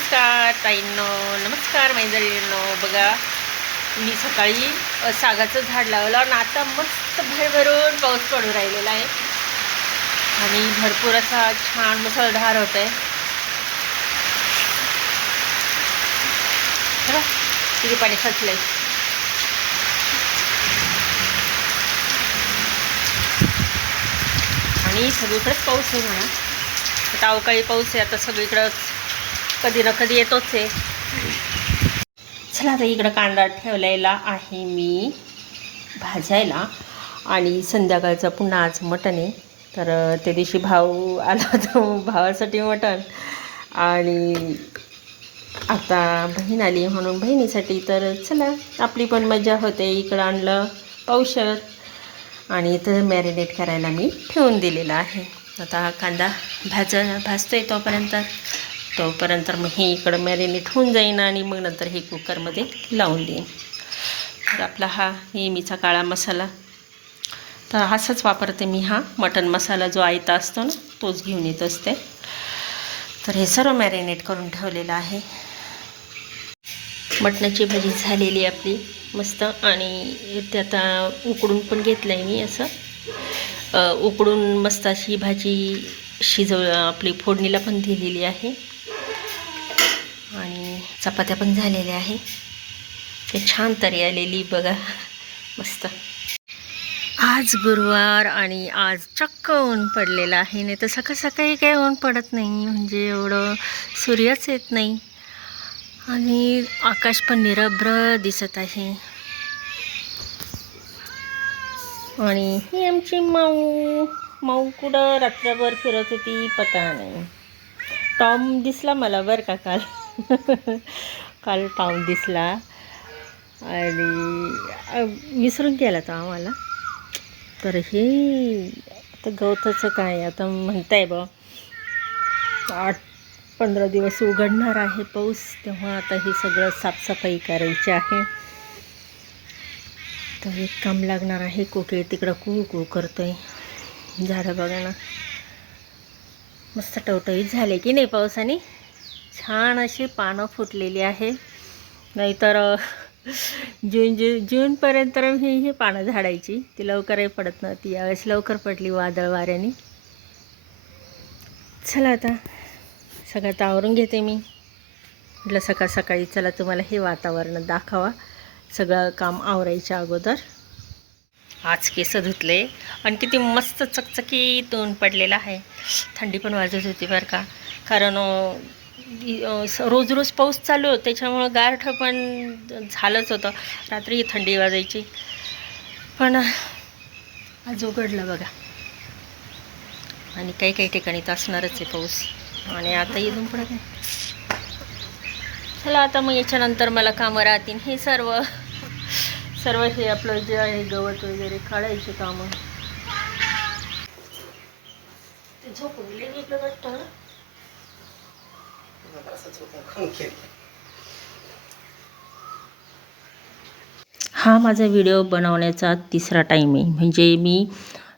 नमस्कार ताईंनो. नमस्कार मैत्रिणींनो. बघा मी सकाळी सागाचं झाड लावलं आणि आता मस्त भरभरून पाऊस पडून राहिलेला आहे. आणि भरपूर असा छान मुसळधार होत आहे किती पाणी साचलंय? आणि सगळीकडेच पाऊस आहे म्हणा. आता अवकाळी पाऊस आहे आता सगळीकडंच कधी ना कधी येतोच आहे. चला आता इकडं कांदा ठेवलेला आहे मी भाजायला. आणि संध्याकाळचं पुन्हा आज मटण आहे. तर त्या दिवशी भाऊ आला होता भावासाठी मटण. आणि आता बहीण आली म्हणून बहिणीसाठी. तर चला आपली पण मजा होते. इकडं आणलं पावशर आणि इथं मॅरिनेट करायला मी ठेवून दिलेलं आहे. आता कांदा भाज भाजतो आहे तोपर्यंत. तोपर्यंत मग हे इकडं मॅरिनेट होऊन जाईन आणि मग नंतर हे कुकरमध्ये लावून देईन. तर आपला हा नेहमीचा काळा मसाला. तर असाच वापरते मी हा मटन मसाला जो आयता असतो ना तोच घेऊन येत असते. तर हे सर्व मॅरिनेट करून ठेवलेलं आहे. मटणाची भाजी झालेली आहे आपली मस्त. आणि ते आता उकडून पण घेतलं आहे मी असं. उकडून मस्त अशी भाजी शिजव आपली फोडणीला पण दिलेली आहे. चपात्या पण झालेल्या आहे. ते छान तरी आलेली बघा. मस्त. आज गुरुवार आणि आज चक्क ऊन पडलेलं आहे. नाही तर सकाळ सकाळी काही ऊन पडत नाही. म्हणजे एवढं सूर्यच येत नाही. आणि आकाश पण निरभ्र दिसत आहे. आणि ही आमची माऊ. माऊ कुठं रात्रभर फिरत होती पता नाही. टॉम दिसला मला बरं का काल? काल टॉम दिसला. आणि विसरून गेला तो आम्हाला. तर हे आता गवताचं काय आता म्हणताय बा. आठ पंधरा दिवस उघडणार आहे पाऊस तेव्हा आता हे सगळं साफसफाई करायची आहे. तर एक काम लागणार आहे कोकिळ तिकडं कू कू करतोय. झाडं बघा ना. मस्त टवटवीत झाले की नाही पावसाने? छान अशी पानं फुटलेली आहे. नाहीतर जून जून जूनपर्यंत ही ही पानं झाडायची. ती लवकरही पडत नव्हती. यावेळेस लवकर पडली वादळ वाऱ्याने. चला आता सगळं आवरून घेते मी. म्हटलं सकाळ सकाळी चला तुम्हाला हे वातावरण दाखवा. सगळं काम आवरायच्या अगोदर. आज केस धुतले आणि किती मस्त चकचकीतून पडलेलं आहे. थंडी पण वाजत होती बरं का. कारण रोज रोज पाऊस चालू त्याच्यामुळं गारठ पण झालंच होतं. रात्री थंडी वाजायची. पण आज उघडलं बघा. आणि काही काही ठिकाणी तर असणारच आहे पाऊस. आणि आता इथून पुढे काय? चला आता मग याच्यानंतर मला कामं राहतील. हे सर्व सर्व हे आपलं जे आहे गवत वगैरे काढायचे कामं. झोपून गेले इकडं वाटतं हा माझा व्हिडिओ बनवण्याचा तिसरा टाईम आहे. म्हणजे मी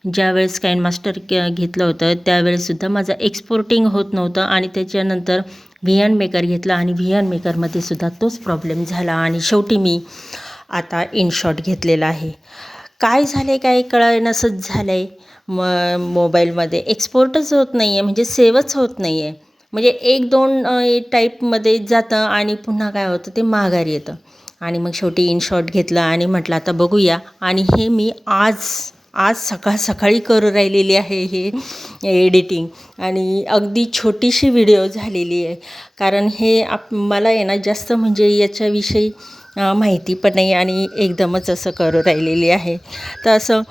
ज्यावेळेस काइन मास्टर घेतलं होतं त्यावेळेससुद्धा माझं एक्सपोर्टिंग होत नव्हतं आणि त्याच्यानंतर व्ही एन मेकर घेतला आणि व्ही एन मेकरमध्ये सुद्धा तोच प्रॉब्लेम झाला आणि शेवटी मी आता इनशॉट घेतलेला आहे. काय झालं आहे काय कळणसंच झालं आहे म मोबाईलमध्ये एक्सपोर्टच होत नाही आहे म्हणजे सेवच होत नाही आहे म्हणजे एक दोन टाईपमध्ये जातं आणि पुन्हा काय होतं ते माघारी येतं. आणि मग शेवटी इन शॉर्ट घेतलं आणि म्हटलं आता बघूया. आणि हे मी आज आज सकाळ सकाळी करू राहिलेली आहे हे एडिटिंग आणि अगदी छोटीशी व्हिडिओ झालेली आहे. कारण हे आप मला आहे ना जास्त म्हणजे याच्याविषयी माहिती पण नाही आणि एकदमच असं करू राहिलेली आहे. तर असं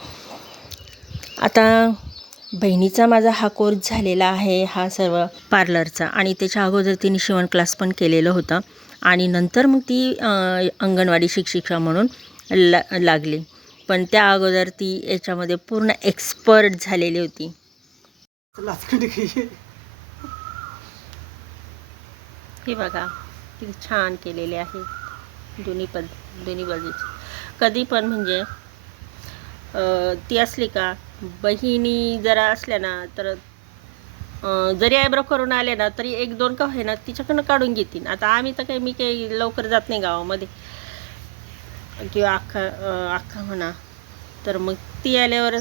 आता बहिणीचा माझा हा कोर्स झालेला आहे हा सर्व पार्लरचा आणि त्याच्या अगोदर तिने शिवण क्लास पण केलेलं होतं. आणि नंतर मग ती अंगणवाडी शिक्षिका म्हणून ला लागली. पण त्या अगोदर ती याच्यामध्ये पूर्ण एक्सपर्ट झालेली होती. हे बघा किती छान केलेले आहे. दोन्ही पद दोन्ही बाजूची. कधी पण म्हणजे ती असली का बहिणी जरा असल्या ना तर जरी आयब्रो करून आले ना तरी एक दोन का होईना तिच्याकडनं काढून घेतील आता आम्ही तर काही मी काही लवकर जात नाही गावामध्ये. किंवा अख्खा अख्खा म्हणा. तर मग ती आल्यावर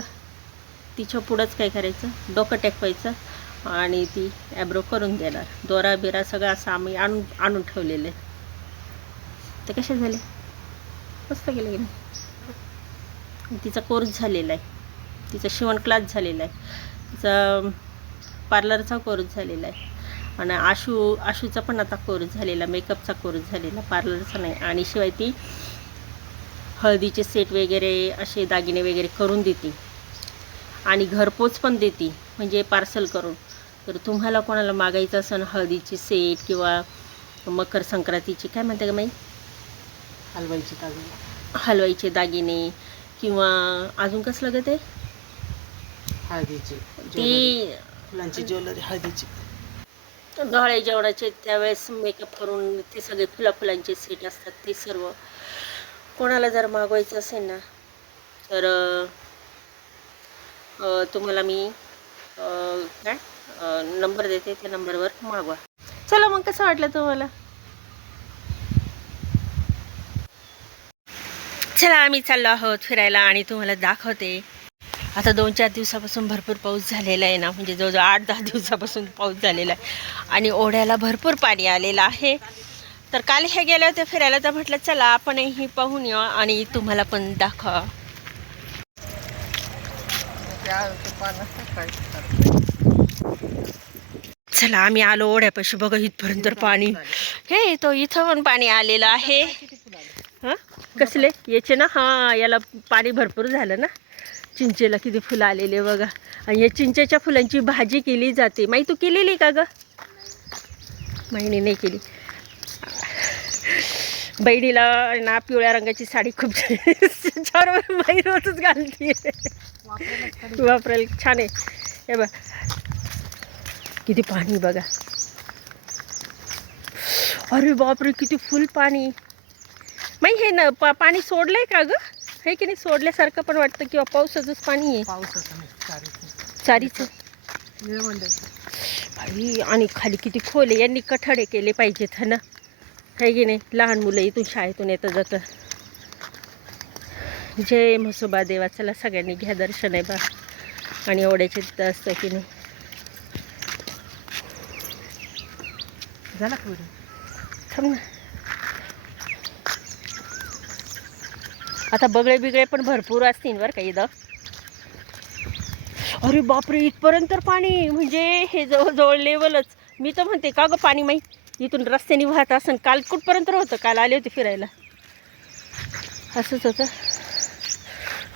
तिच्या पुढंच काय करायचं? डोकं टेकवायचं आणि ती ॲब्रो करून देणार दोरा बिरा सगळं असं आम्ही आणून आणून ठेवलेलं आहे. तर कसे झाले? मस्त गेले की नाही? तिचा कोर्स झालेला आहे. तिचा शिवण क्लास झालेला आहे. तिचा पार्लरचा कोर्स झालेला आहे. आणि आशू आशूचा पण आता कोर्स झालेला मेकअपचा कोर्स झालेला पार्लरचा नाही. आणि शिवाय ती हळदीचे सेट वगैरे असे दागिने वगैरे करून देते. आणि घरपोच पण देते म्हणजे पार्सल करून. तर तुम्हाला कोणाला मागायचं असेल हळदीचे सेट किंवा मकर संक्रांतीचे काय म्हणते का माई हलवायची ताजी हलवाईचे दागिने किंवा अजून कसलं ग ते? हळदीची ती फुलांची ज्वेलरी हळदीची. गहळे जेवणाचे त्यावेळेस मेकअप करून ते सगळे फुला फुलांचे सेट असतात ते सर्व. कोणाला जर मागवायचं असेल ना तर तुम्हाला मी काय नंबर देते त्या नंबरवर मागवा. चला मग कसं वाटलं तुम्हाला? चला आम्ही चाललो आहोत फिरायला आणि तुम्हाला दाखवते. आता दोन चार दिवसापासून भरपूर पाऊस झालेला आहे ना म्हणजे जवळजवळ आठ दहा दिवसापासून पाऊस झालेला आहे. आणि ओढ्याला भरपूर पाणी आलेलं आहे. तर काल हे गेले होते फिरायला तर म्हटलं चला आपणही पाहून येऊ आणि तुम्हाला पण दाखवा. चला आम्ही आलो ओढ्यापाशी. बघा इथपर्यंत पाणी. हे तो इथं पण पाणी आलेलं आहे. हां? कसले? याचे ना? हां याला पाणी भरपूर झालं ना. चिंचेला किती फुलं आलेले बघा. आणि या चिंचेच्या फुलांची भाजी केली जाते. माही तू केलेली का ग? महिने नाही केली. बहिणीला ना पिवळ्या रंगाची साडी खूप चार बाई रोजच घालते. वापरायला छान आहे. हे बघ. किती पाणी बघा. अरे बापरे किती फुल पाणी. माही हे ना पा पाणी सोडलंय का ग? हे की नाही? सोडल्यासारखं पण वाटतं किंवा पावसाचंच पाणी आहे. चारीचं. निळवंडे बाई आणि खाली किती खोल. यांनी कठाडे केले पाहिजेत हा ना? आहे की नाही? लहान मुलं इथून शाळेतून येतं जातं. जय म्हसोबा देवा. चला सगळ्यांनी घ्या दर्शन आहे बा. आणि एवढ्याचे असतं की नाही? झाला? थांब ना. आता बगळे बिगळे पण भरपूर असतील बरं का इथं. अरे बापरे इथपर्यंत तर पाणी म्हणजे हे जवळजवळ लेवलच. मी तर म्हणते का गं पाणी माही इथून रस्त्याने वाहत असं काल कुठपर्यंत होतं काल आले होते फिरायला. असंच होतं.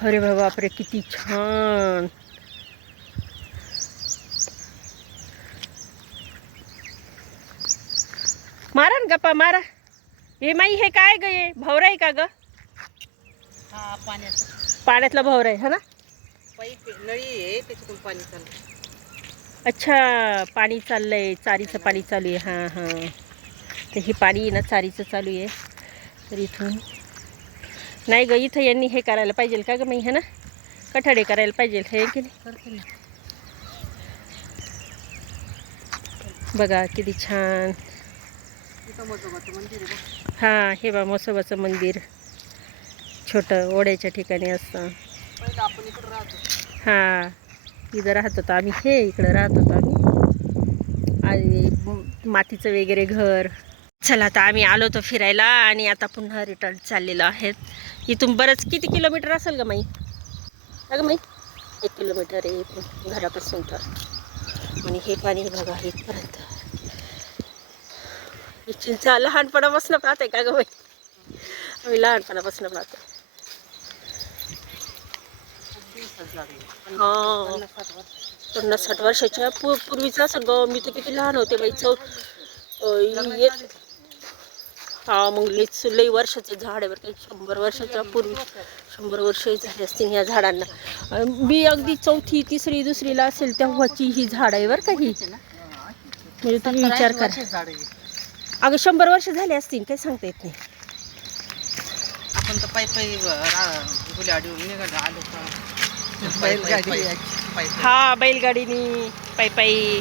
अरे बाबा बापरे किती छान. मारा ना गप्पा मारा. हे माई हे काय ग? हे भवरा आहे का गं? हा पाण्याचं. पाण्यातला भवरा आहे हा ना? पाईप आहे, नळी आहे त्याच्यातून पाणी अच्छा पाणी चाललंय चारीचं पाणी चालू आहे. हां हां. तर हे पाणी आहे ना चारीचं चालू आहे. तर इथून. नाही ग इथं यांनी हे करायला पाहिजे का ग मी हे ना? कठाडे करायला पाहिजे हे की नाही? करते ना. बघा किती छान. मजोबाचं मंदिर आहे बघ. हां हे बा म्हसोबाचं मंदिर. छोटं ओढ्याच्या ठिकाणी असतं. पहिलं आपण इकडं राहतो. हां इथं राहत होतो आम्ही. हे इकडं राहत होतो आम्ही. आणि मातीचं वगैरे घर. चला आता आम्ही आलो होतो फिरायला आणि आता पुन्हा रिटर्न चाललेलो आहेत. इथून बरंच किती किलोमीटर असेल का माई? अगं माई एक किलोमीटर आहे घरापासून तर. आणि हे पाणी बघा इथपर्यंत. चिंचा लहानपणापासून पाहते का गं बाई? आम्ही लहानपणापासून पाहतो दिवसात लागले हा. पन्नास साठ वर्षाच्या पू पूर्वीचा ग मी तर किती लहान होते बाई चौ येत हा मग लईच लई वर्षाचं झाड आहे बरं काही शंभर वर्षाच्या पूर्वी. शंभर वर्ष झाली असतील ह्या झाडांना. मी अगदी चौथी तिसरी दुसरीला असेल तेव्हाची ही झाड आहे बरं का ही. म्हणजे तुम्ही विचार करा. अगं शंभर वर्ष झाले असतील काही सांगता येत नाही. आपण तर पायी पायी निघालो आलो हा बैलगाडीनी पायी पायी.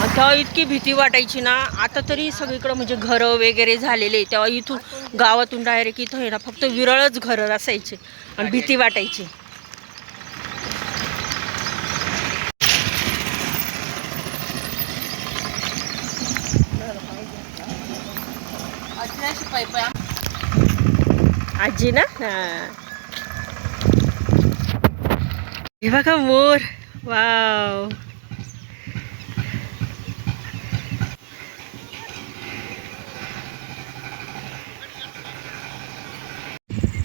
तेव्हा इतकी भीती वाटायची ना. आता तरी सगळीकडं म्हणजे घरं वगैरे झालेले तेव्हा इथून गावातून डायरेक्ट इथं आहे ना फक्त विरळच घरं असायचे. आणि भीती वाटायची. आजी ना? हा. हे बघा मोर. वाव.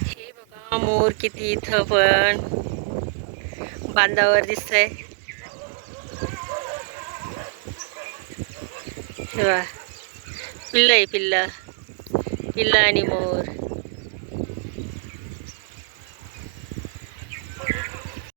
हे बघा मोर किती इथं पण. बांधावर दिसतंय. पिल्ल आहे पिल्ल. पिल्ल आणि मोर.